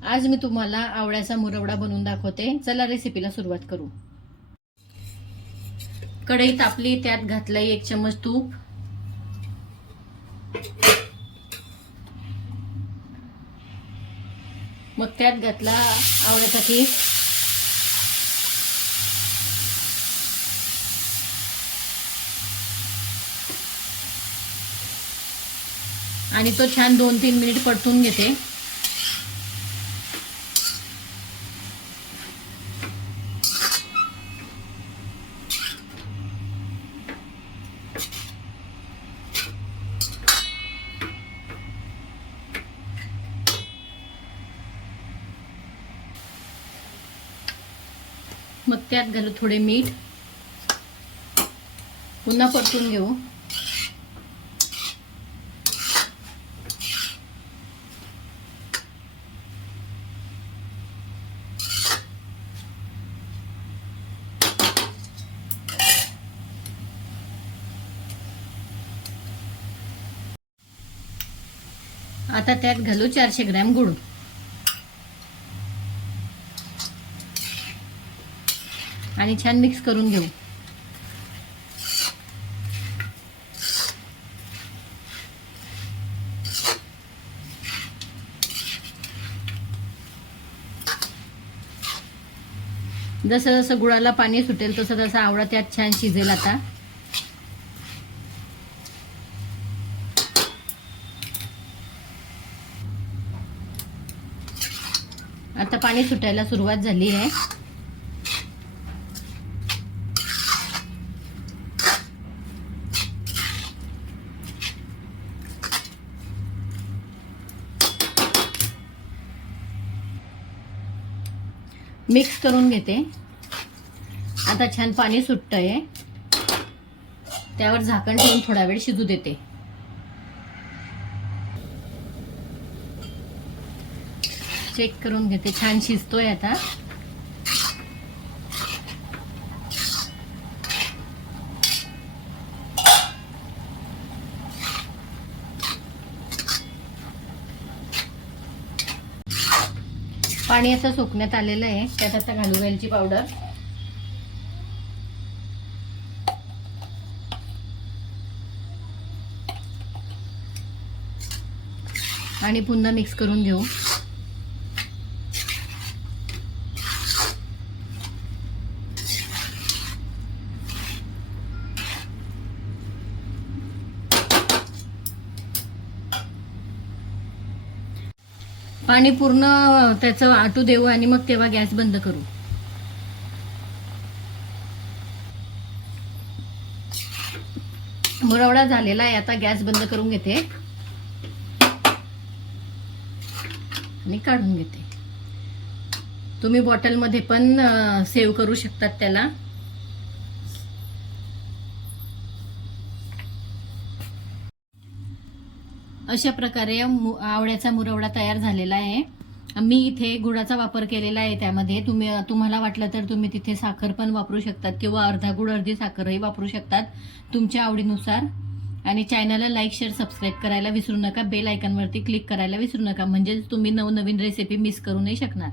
आज मी तुम्हाला आवळ्याचा मुरवडा बनवून दाखवते। चला रेसिपीला सुरुवात करू। कढई तापली, त्यात घातलं 1 चम्मच तूप, मग त्यात घातला आवळ्याचा किस, आणि तो छान 2-3 मिनिट परतून घेते। मग त्यात घालू थोडे मीठ, पुन्हा परतून घेऊ। आता त्यात घालू 400 ग्रॅम गुळ आणि छान मिक्स करून घेऊ। जसं जसं गुळाला पाणी सुटेल तसं तसं आवळा त्यात छान शिजेल। आता पाणी सुटायला सुरुवात झाली आहे। मिक्स करून घेते। आता छान पाणी सुटतंय, त्यावर झाकण ठेवून थोडा वेळ शिजू देते। चेक करून घेते, छान शिजतोय आता। पाणी असं सुकण्यात आलेलं आहे, त्यात आता घालू वेलची पावडर, आणि पुन्हा मिक्स करून घेऊ। पाणी पूर्ण त्याचं आटू देऊ आणि मग तेव्हा गॅस बंद करू। मुरवडा झालेला आहे, आता गॅस बंद करून घेते आणि काढून घेते। तुम्ही बॉटलमध्ये पण सेव्ह करू शकतात त्याला। अशा प्रकारे आवळ्याचा मुरवडा तयार झालेला आहे। मी इथे गुळाचा वापर केलेला आहे त्यामध्ये। तुम्हाला वाटलं तर तुम्ही तिथे साखर पण वापरू शकतात किंवा अर्धा गुळ अर्धी साखरही वापरू शकतात, तुमच्या आवडीनुसार। आणि चॅनलला लाईक, शेअर, सबस्क्राईब करायला विसरू नका। बेल आयकॉनवरती क्लिक करायला विसरू नका, म्हणजे तुम्ही नवनवीन रेसिपी मिस करू नाही शकणार।